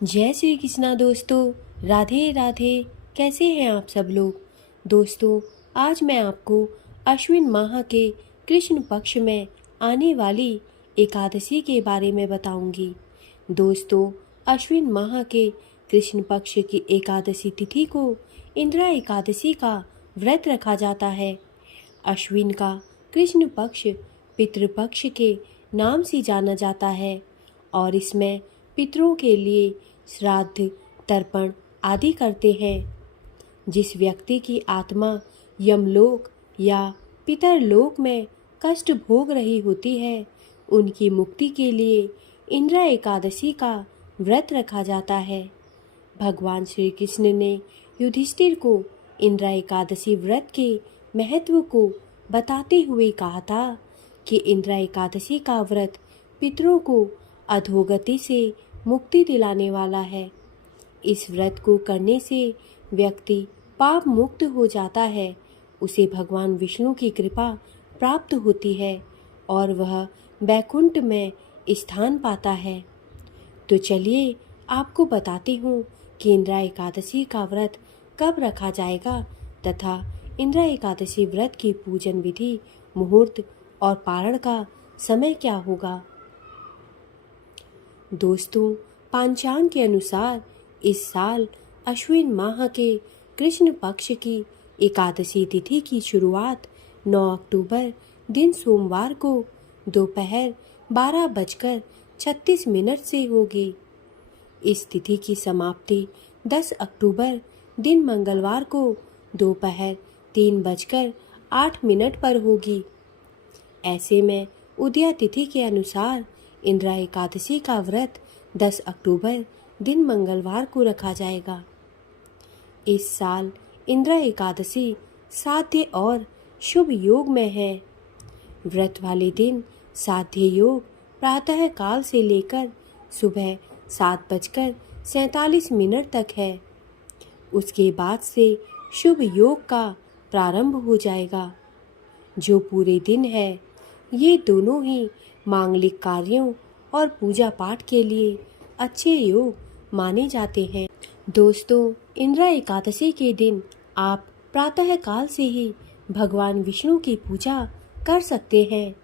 जय श्री कृष्णा दोस्तों। राधे राधे। कैसे हैं आप सब लोग। दोस्तों, आज मैं आपको अश्विन माह के कृष्ण पक्ष में आने वाली एकादशी के बारे में बताऊंगी। दोस्तों, अश्विन माह के कृष्ण पक्ष की एकादशी तिथि को इंदिरा एकादशी का व्रत रखा जाता है। अश्विन का कृष्ण पक्ष पितृपक्ष के नाम से जाना जाता है और इसमें पितरों के लिए श्राद्ध, तर्पण आदि करते हैं। जिस व्यक्ति की आत्मा यमलोक या पितरलोक में कष्ट भोग रही होती है, उनकी मुक्ति के लिए इंदिरा एकादशी का व्रत रखा जाता है। भगवान श्री कृष्ण ने युधिष्ठिर को इंदिरा एकादशी व्रत के महत्व को बताते हुए कहा था कि इंदिरा एकादशी का व्रत पितरों को अधोगति से मुक्ति दिलाने वाला है। इस व्रत को करने से व्यक्ति पाप मुक्त हो जाता है, उसे भगवान विष्णु की कृपा प्राप्त होती है और वह वैकुंठ में स्थान पाता है। तो चलिए आपको बताती हूँ कि इंदिरा एकादशी का व्रत कब रखा जाएगा तथा इंदिरा एकादशी व्रत की पूजन विधि, मुहूर्त और पारण का समय क्या होगा। दोस्तों, पांचांग के अनुसार इस साल अश्विन माह के कृष्ण पक्ष की एकादशी तिथि की शुरुआत 9 अक्टूबर दिन सोमवार को दोपहर 12:36 से होगी। इस तिथि की समाप्ति 10 अक्टूबर दिन मंगलवार को दोपहर 3:08 पर होगी। ऐसे में उदया तिथि के अनुसार इंदिरा एकादशी का व्रत 10 अक्टूबर दिन मंगलवार को रखा जाएगा। इस साल इंदिरा एकादशी साध्य और शुभ योग में है। व्रत वाले दिन साध्य योग प्रातः काल से लेकर सुबह 7:47 तक है। उसके बाद से शुभ योग का प्रारंभ हो जाएगा, जो पूरे दिन है। ये दोनों ही मांगलिक कार्यों और पूजा पाठ के लिए अच्छे योग माने जाते हैं। दोस्तों, इंदिरा एकादशी के दिन आप प्रातः काल से ही भगवान विष्णु की पूजा कर सकते हैं।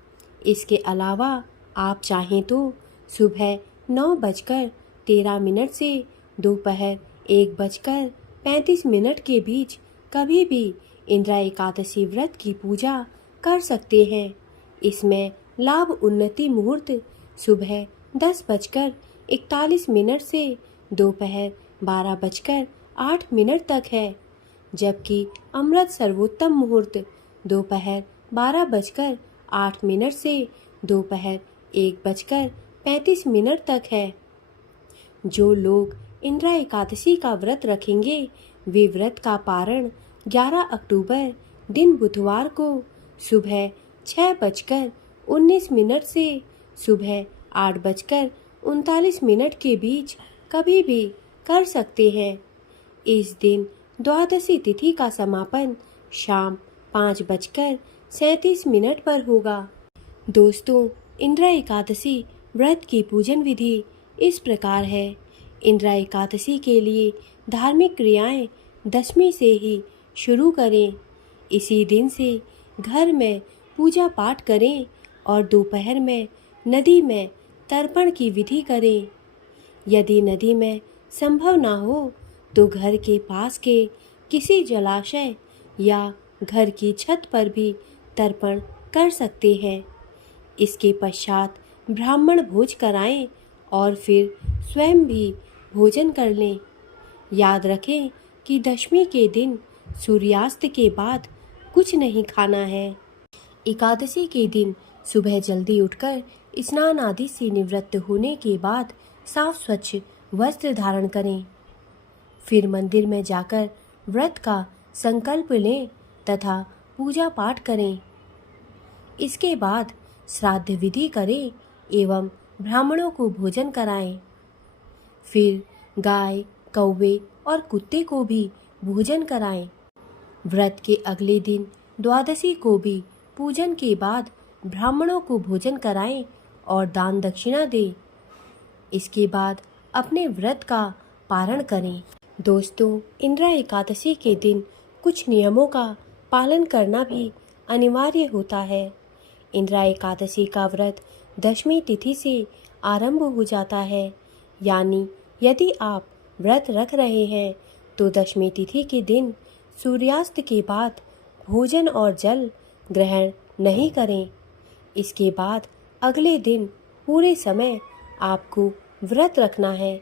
इसके अलावा आप चाहें तो सुबह 9:13 से दोपहर 1:35 के बीच कभी भी इंदिरा एकादशी व्रत की पूजा कर सकते हैं। इसमें लाभ उन्नति मुहूर्त सुबह 10:41 से दोपहर 12:08 तक है, जबकि अमृत सर्वोत्तम मुहूर्त दोपहर 12:08 से दोपहर 1:35 तक है। जो लोग इंदिरा एकादशी का व्रत रखेंगे, वे व्रत का पारण 11 अक्टूबर दिन बुधवार को सुबह 6:19 से सुबह 8:39 के बीच कभी भी कर सकते हैं। इस दिन द्वादशी तिथि का समापन शाम 5:37 पर होगा। दोस्तों, इंदिरा एकादशी व्रत की पूजन विधि इस प्रकार है। इंदिरा एकादशी के लिए धार्मिक क्रियाएं दशमी से ही शुरू करें। इसी दिन से घर में पूजा पाठ करें और दोपहर में नदी में तर्पण की विधि करें। यदि नदी में संभव ना हो तो घर के पास के किसी जलाशय या घर की छत पर भी तर्पण कर सकते हैं। इसके पश्चात ब्राह्मण भोज कराएं और फिर स्वयं भी भोजन कर लें। याद रखें कि दशमी के दिन सूर्यास्त के बाद कुछ नहीं खाना है। एकादशी के दिन सुबह जल्दी उठकर स्नान आदि से निवृत्त होने के बाद साफ स्वच्छ वस्त्र धारण करें। फिर मंदिर में जाकर व्रत का संकल्प लें तथा पूजा पाठ करें। इसके बाद श्राद्ध विधि करें एवं ब्राह्मणों को भोजन कराएं। फिर गाय, कौवे और कुत्ते को भी भोजन कराएं। व्रत के अगले दिन द्वादशी को भी पूजन के बाद ब्राह्मणों को भोजन कराएं और दान दक्षिणा दें। इसके बाद अपने व्रत का पारण करें। दोस्तों, इंद्रा एकादशी के दिन कुछ नियमों का पालन करना भी अनिवार्य होता है। इंद्रा एकादशी का व्रत दशमी तिथि से आरंभ हो जाता है, यानी यदि आप व्रत रख रहे हैं तो दशमी तिथि के दिन सूर्यास्त के बाद भोजन और जल ग्रहण नहीं करें। इसके बाद अगले दिन पूरे समय आपको व्रत रखना है।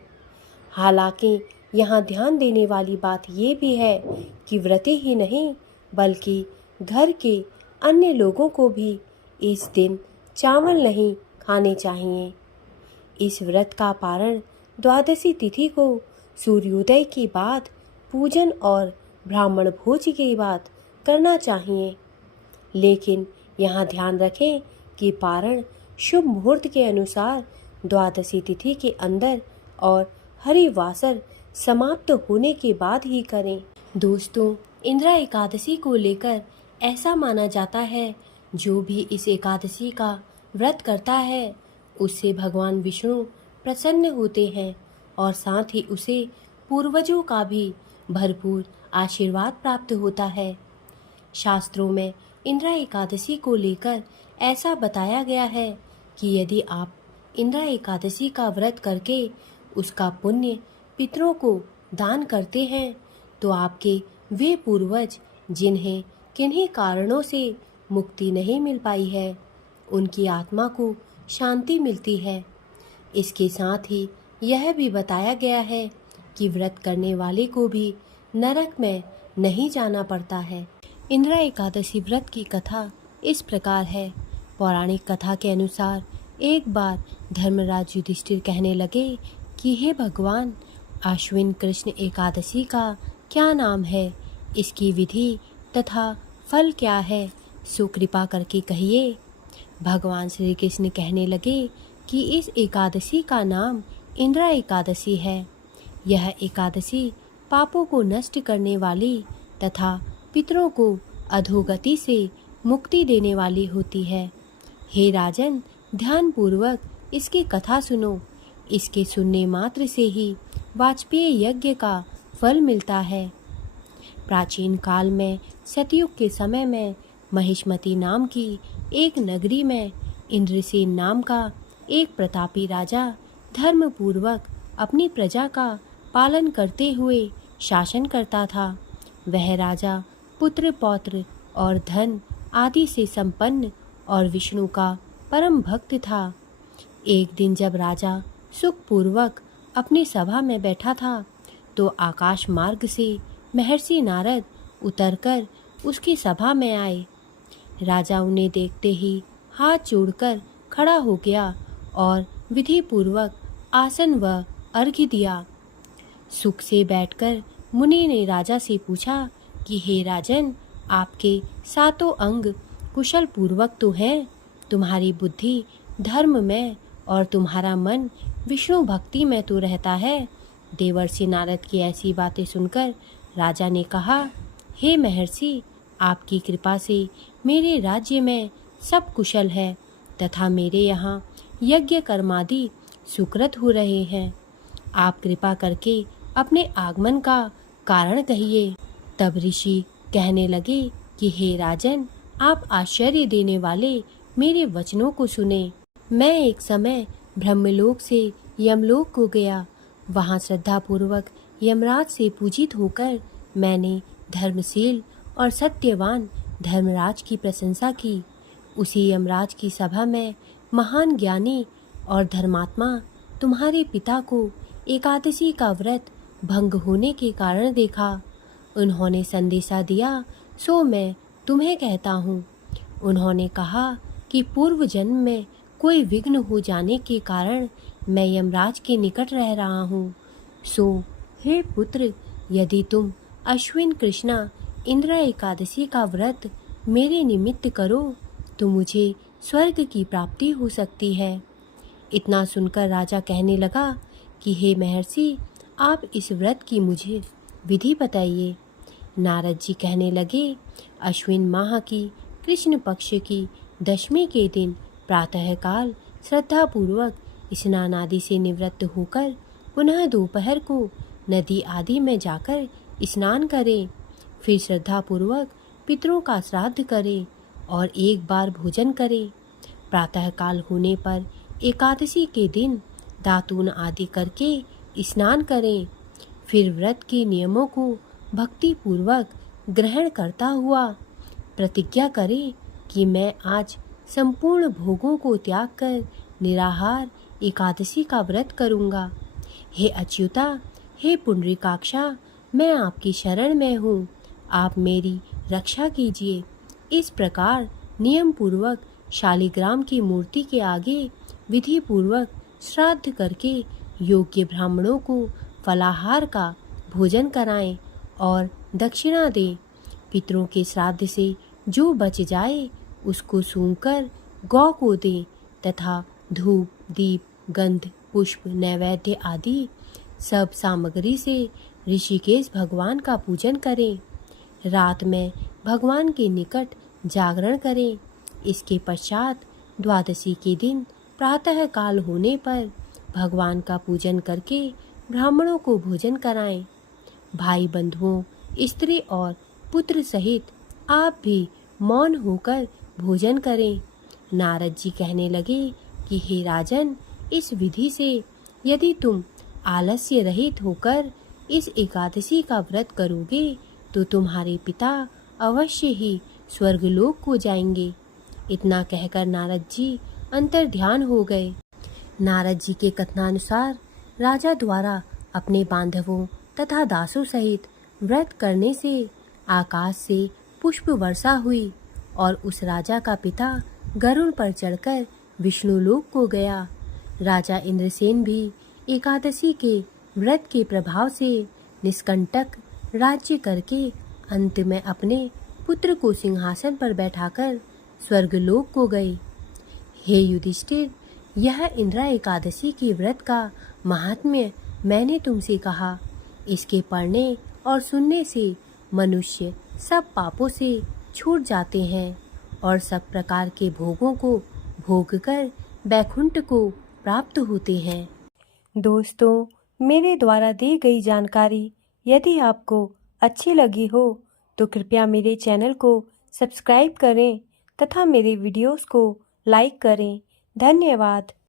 हालांकि यहाँ ध्यान देने वाली बात ये भी है कि व्रती ही नहीं बल्कि घर के अन्य लोगों को भी इस दिन चावल नहीं खाने चाहिए। इस व्रत का पारण द्वादशी तिथि को सूर्योदय के बाद पूजन और ब्राह्मण भोज के बाद करना चाहिए। लेकिन यहाँ ध्यान रखें कि पारण शुभ मुहूर्त के अनुसार द्वादशी तिथि के अंदर और हरिवासर समाप्त होने के बाद ही करें। दोस्तों, इंद्रा एकादशी को लेकर ऐसा माना जाता है, जो भी इस एकादशी का व्रत करता है उससे भगवान विष्णु प्रसन्न होते हैं और साथ ही उसे पूर्वजों का भी भरपूर आशीर्वाद प्राप्त होता है। शास्त्रों में इंद्रा एकादशी को लेकर ऐसा बताया गया है कि यदि आप इंद्रा एकादशी का व्रत करके उसका पुण्य पितरों को दान करते हैं तो आपके वे पूर्वज जिन्हें किन्हीं कारणों से मुक्ति नहीं मिल पाई है, उनकी आत्मा को शांति मिलती है। इसके साथ ही यह भी बताया गया है कि व्रत करने वाले को भी नरक में नहीं जाना पड़ता है। इंद्रा एकादशी व्रत की कथा इस प्रकार है। पौराणिक कथा के अनुसार एक बार धर्मराज युधिष्ठिर कहने लगे कि हे भगवान, आश्विन कृष्ण एकादशी का क्या नाम है, इसकी विधि तथा फल क्या है, सो कृपा करके कहिए। भगवान श्री कृष्ण कहने लगे कि इस एकादशी का नाम इंद्रा एकादशी है। यह एकादशी पापों को नष्ट करने वाली तथा पितरों को अधोगति से मुक्ति देने वाली होती है। हे राजन, ध्यानपूर्वक इसकी कथा सुनो। इसके सुनने मात्र से ही वाजपेय यज्ञ का फल मिलता है। प्राचीन काल में सतयुग के समय में महिष्मती नाम की एक नगरी में इंद्रसेन नाम का एक प्रतापी राजा धर्मपूर्वक अपनी प्रजा का पालन करते हुए शासन करता था। वह राजा पुत्र पौत्र और धन आदि से संपन्न और विष्णु का परम भक्त था। एक दिन जब राजा सुखपूर्वक अपनी सभा में बैठा था तो आकाश मार्ग से महर्षि नारद उतरकर उसकी सभा में आए। राजा उन्हें देखते ही हाथ जोड़कर खड़ा हो गया और विधि पूर्वक आसन व अर्घ्य दिया। सुख से बैठकर मुनि ने राजा से पूछा कि हे राजन, आपके सातों अंग कुशल पूर्वक तो हैं, तुम्हारी बुद्धि धर्म में और तुम्हारा मन विष्णु भक्ति में तो रहता है। देवर्षि नारद की ऐसी बातें सुनकर राजा ने कहा, हे महर्षि, आपकी कृपा से मेरे राज्य में सब कुशल है तथा मेरे यहाँ यज्ञ कर्मादि सुकृत हो रहे हैं। आप कृपा करके अपने आगमन का कारण कहिए। तब ऋषि कहने लगे कि हे राजन, आप आश्चर्य देने वाले मेरे वचनों को सुने। मैं एक समय ब्रह्मलोक से यमलोक को गया। वहाँ श्रद्धापूर्वक यमराज से पूजित होकर मैंने धर्मशील और सत्यवान धर्मराज की प्रशंसा की। उसी यमराज की सभा में महान ज्ञानी और धर्मात्मा तुम्हारे पिता को एकादशी का व्रत भंग होने के कारण देखा। उन्होंने संदेशा दिया, सो मैं तुम्हें कहता हूँ। उन्होंने कहा कि पूर्व जन्म में कोई विघ्न हो जाने के कारण मैं यमराज के निकट रह रहा हूँ। सो हे पुत्र, यदि तुम अश्विन कृष्णा इंद्रा एकादशी का व्रत मेरे निमित्त करो तो मुझे स्वर्ग की प्राप्ति हो सकती है। इतना सुनकर राजा कहने लगा कि हे महर्षि, आप इस व्रत की मुझे विधि बताइए। नारद जी कहने लगे, अश्विन माह की कृष्ण पक्ष की दशमी के दिन प्रातःकाल श्रद्धापूर्वक स्नान आदि से निवृत्त होकर पुनः दोपहर को नदी आदि में जाकर स्नान करें। फिर श्रद्धापूर्वक पितरों का श्राद्ध करें और एक बार भोजन करें। प्रातःकाल होने पर एकादशी के दिन दातून आदि करके स्नान करें। फिर व्रत के नियमों को भक्ति पूर्वक ग्रहण करता हुआ प्रतिज्ञा करें कि मैं आज संपूर्ण भोगों को त्याग कर निराहार एकादशी का व्रत करूंगा। हे अच्युता, हे पुंडरीकाक्षा, मैं आपकी शरण में हूँ, आप मेरी रक्षा कीजिए। इस प्रकार नियम पूर्वक शालिग्राम की मूर्ति के आगे विधि पूर्वक श्राद्ध करके योग्य ब्राह्मणों को फलाहार का भोजन कराएं और दक्षिणा दें। पितरों के श्राद्ध से जो बच जाए उसको सूंघकर गौ को दें तथा धूप, दीप, गंध, पुष्प, नैवेद्य आदि सब सामग्री से ऋषिकेश भगवान का पूजन करें। रात में भगवान के निकट जागरण करें। इसके पश्चात द्वादशी के दिन प्रातः काल होने पर भगवान का पूजन करके ब्राह्मणों को भोजन कराएं। भाई बंधुओं, स्त्री और पुत्र सहित आप भी मौन होकर भोजन करें। नारद जी कहने लगे कि हे राजन, इस विधि से यदि तुम आलस्य रहित होकर इस एकादशी का व्रत करोगे तो तुम्हारे पिता अवश्य ही स्वर्गलोक को जाएंगे। इतना कहकर नारद जी अंतर्ध्यान हो गए। नारद जी के कथनानुसार राजा द्वारा अपने बांधवों तथा दासों सहित व्रत करने से आकाश से पुष्प वर्षा हुई और उस राजा का पिता गरुड़ पर चढ़कर विष्णुलोक को गया। राजा इंद्रसेन भी एकादशी के व्रत के प्रभाव से निष्कंटक राज्य करके अंत में अपने पुत्र को सिंहासन पर बैठाकर स्वर्गलोक को गए। हे युधिष्ठिर, यह इंद्रा एकादशी के व्रत का महात्म्य मैंने तुमसे कहा। इसके पढ़ने और सुनने से मनुष्य सब पापों से छूट जाते हैं और सब प्रकार के भोगों को भोगकर बैकुंठ को प्राप्त होते हैं। दोस्तों, मेरे द्वारा दी गई जानकारी यदि आपको अच्छी लगी हो तो कृपया मेरे चैनल को सब्सक्राइब करें तथा मेरे वीडियोस को लाइक करें। धन्यवाद।